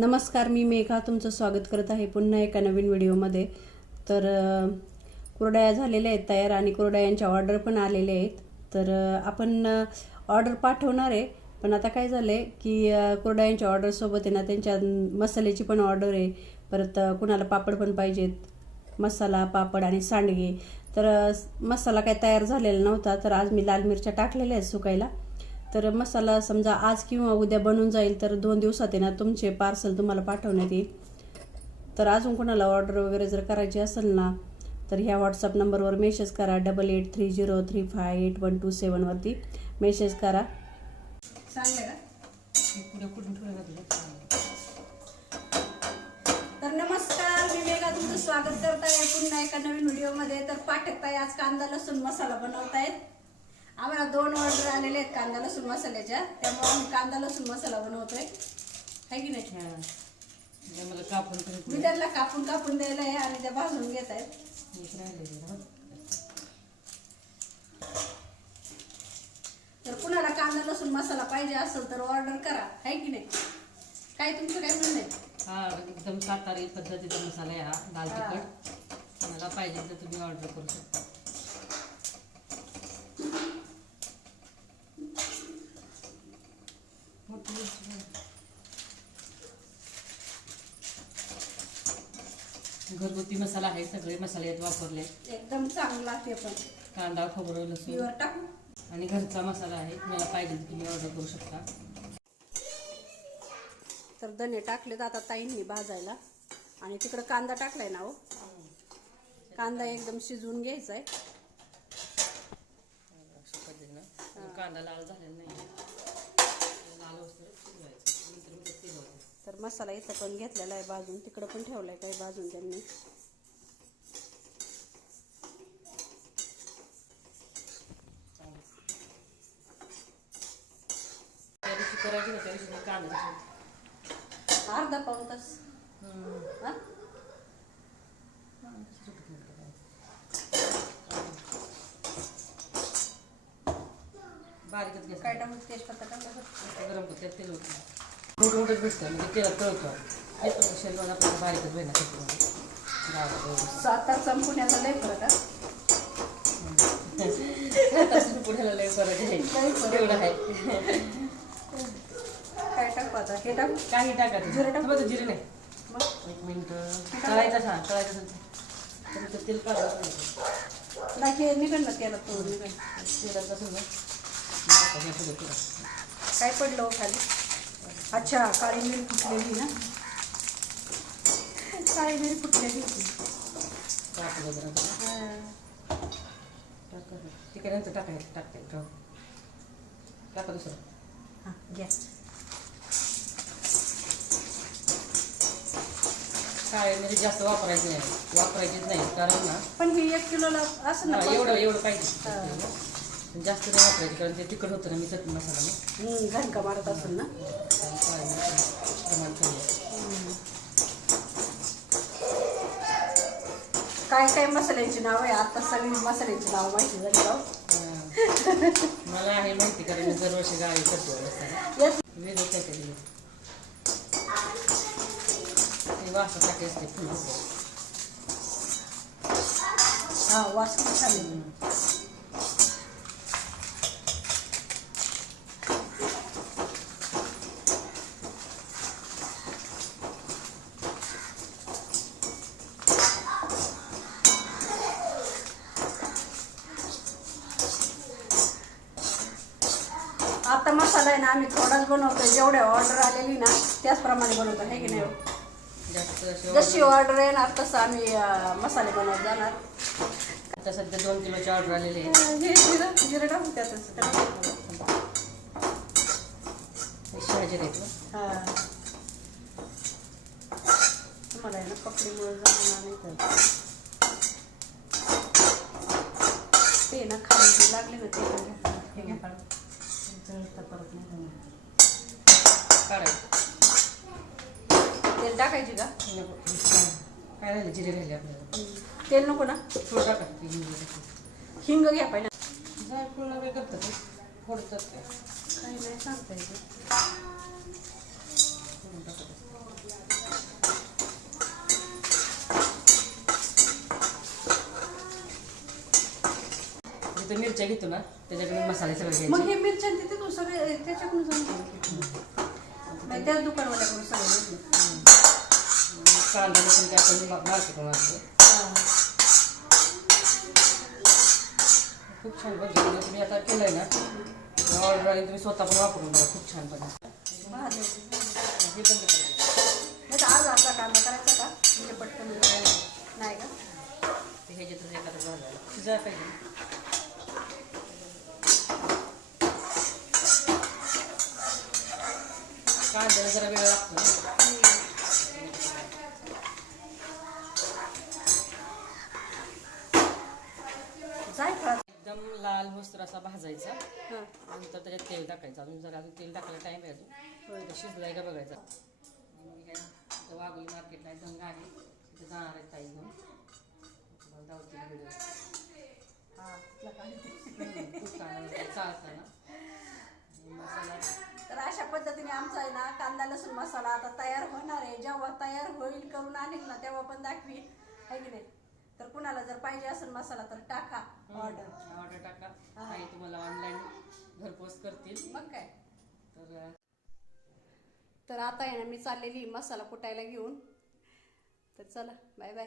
नमस्कार मी मेघा तुमचं स्वागत करत आहे पुन्हा एका नवीन व्हिडिओमध्ये. तर अ, कुरडया झालेल्या आहेत तयार आणि कुरडयांच्या ऑर्डर पण आलेल्या आहेत. तर आपण ऑर्डर पाठवणार आहे. पण आता काय झालं आहे की अ, कुरडयांच्या ऑर्डरसोबत आहे ना त्यांच्या मसाल्याची पण ऑर्डर आहे. परत कुणाला पापड पण पाहिजेत. मसाला पापड आणि सांडगे. तर मसाला काय तयार झालेला नव्हता. तर आज मी लाल मिरच्या टाकलेल्या आहेत सुकायला. तर मसाला समजा आज किंवा उद्या बनून जाईल तर दोन दिवसात आहे ना तुमचे पार्सल तुम्हाला पाठवण्यात येईल. तर अजून कोणाला ऑर्डर वगैरे जर करायची असेल ना तर ह्या व्हॉट्सअप नंबरवर मेसेज करा. Double eight three zero three five eight one two सेवनवरती message करा. तर नमस्कार मी मेघा. तुमचं स्वागत करताय पुन्हा एका नवीन व्हिडिओमध्ये तर पाठकताय आज कांदा लसूण मसाला बनवतायत. आम्हाला दोन ऑर्डर आलेले आहेत कांदा लसूण मसाल्याच्या. त्यामुळे आम्ही कांदा लसूण मसाला बनवतोय. है की नाही? हा. मला कापून मी त्यांना कापून कापून द्यायला आहे आणि त्या भाजून घेत आहेत. तर कुणाला कांदा लसूण मसाला पाहिजे असेल तर ऑर्डर करा. है की नाही? काय तुमचं काय म्हणणं आहे? हा एकदम सातारी पद्धतीचा मसाला आहे हा दाल हा. तिखट. मला पाहिजे तर तुम्ही ऑर्डर करू शकता मोठी मिरची बघ. घरगुती मसाला आहे सगळे मसाले आहेत वापरले. एकदम चांगला ते पण. कांदा खोबरं लसूण. प्युअर टाकू. आणि घरचा मसाला आहे मला पाहिजे तर तुम्ही ऑर्डर करू शकता. तर धने टाकलेत आता ताईंनी भाजायला. आणि तिकडं कांदा टाकलाय ना हो. कांदा एकदम शिजवून घ्यायचा आहे कांदा लाल झालेला नाही लाल होतं शिजवायचं नंतर मग ते तेल होतं तर मसाला इथं पण घेतलेला आहे भाजून. तिकडं पण ठेवलाय काही भाजून त्यांनी. अर्धा पाऊन तास. बारीकच काय टाकू तेजपत्ता टाकला गरम तेल होतं. मोठं मोठंच भेटतं म्हणजे तेलात तळतो पण शेलवान आपल्याला बारीकच भेटणार त्याच्यामध्ये गावात सातारचा आणि पुण्याचा लय फरक हा पुढ्याला लय फरक आहे. एवढं आहे काय टाकू आता हे टाकू काही टाकायचं जिरं टाक. बघ जिरे नाही मग एक मिनिट तळायचं सांग तळायचं ते तेल काढायचं नाही हे निघण ना तो निघण तेलात तुला काय पडलं खाली अच्छा काळी मिरी फुटलेली ना? काळी मिरी फुटलेली. होती टाकलं जरा तुला हा. टाका ते काय नंतर टाकायचं टाकते. टाका दुसरं. हा, घ्या. काळे मिरी जास्त वापरायची नाही. वापरायचीच नाही कारण ना पण ही एक किलोला असं ना एवढं एवढं पाहिजे. जास्त नाही वापरायची कारण ते तिखट होतं ना मी चटणी मसाला झणका मारत असेल ना? काय काय मसाल्यांची नाव आहे? आता सगळी मसाल्यांची नाव माहिती झाली राव हा. मला आहे माहिती कारण मी दरवर्षी गावी करतो वेगळं काय ते वासासाठी असते फुलं. हा वास छान आता मसाला आहे ना आम्ही थोडाच बनवतोय. जेवढ्या ऑर्डर आलेली ना त्याचप्रमाणे बनवतो हे की नाही? जशी ऑर्डर येणार तसं आम्ही मसाले बनवत जाणार. आता सध्या दोन किलोचे ऑर्डर आलेले आहे जिरं जिरं टाकू त्यातच त्याला. हे. तुम्हाला आहे ना कपडेमुळे जमणार नाही. तर ते ना खाली लागले ना ते जळतं परत नाही. काढायचं. तेल टाकायची का? नको. काय राहिले? जिरे राहिले आपल्याला. तेल नको ना? थोडं टाका. हिंग घ्या पहिला. जायफळला काय करतात? फोडतात काय काही नाही सांगता येते. टाकतात मिरच्या घेतो ना त्याच्याकडे मसाले सगळे मग घ्यायचे हे मिरच्या तिथे तू सगळे त्याच्याकडून जाऊन नाही त्याच दुकानवाल्याकडून सगळं घेतलं. कांदा लसूण काय आपण मार्केटून आणतो खूप छान बनतो. म्हणजे तुम्ही आता केलंय ना ऑर्डर आणि तुम्ही स्वतः पण वापरून बघा. खूप छान भाजले. हे करायचं. नाही तर आज आपला कांदा करायचा का? म्हणजे पटकन. नाही का? ते ह्याच्यातच एखादं घालायला शिजायला पाहिजे. कांद्याला जरा वेळ लागतो. एकदम लाल होस्तर असा भाजायचा. हां. नंतर त्याच्यात तेल टाकायचं. अजून जरा अजून तेल टाकायला टाईम आहे अजून. शिजलाय का बघायचा. हे वाघोली मार्केटला एक दंगा आहे तिथे जाणार आहे ताई घेऊन. दावतील व्हिडिओ. लसूण मसाला आता तयार होणार आहे. जेव्हा तयार होईल करून आणेल ना तेव्हा पण दाखवी आहे की नाही? तर कुणाला जर पाहिजे असेल मसाला तर टाका ऑर्डर ऑर्डर टाका. आणि तुम्हाला ऑनलाईन घरपोच करतील. मग काय? तर तर आता आहे ना मी चाललेली मसाला कुटायला घेऊन. तर चला बाय बाय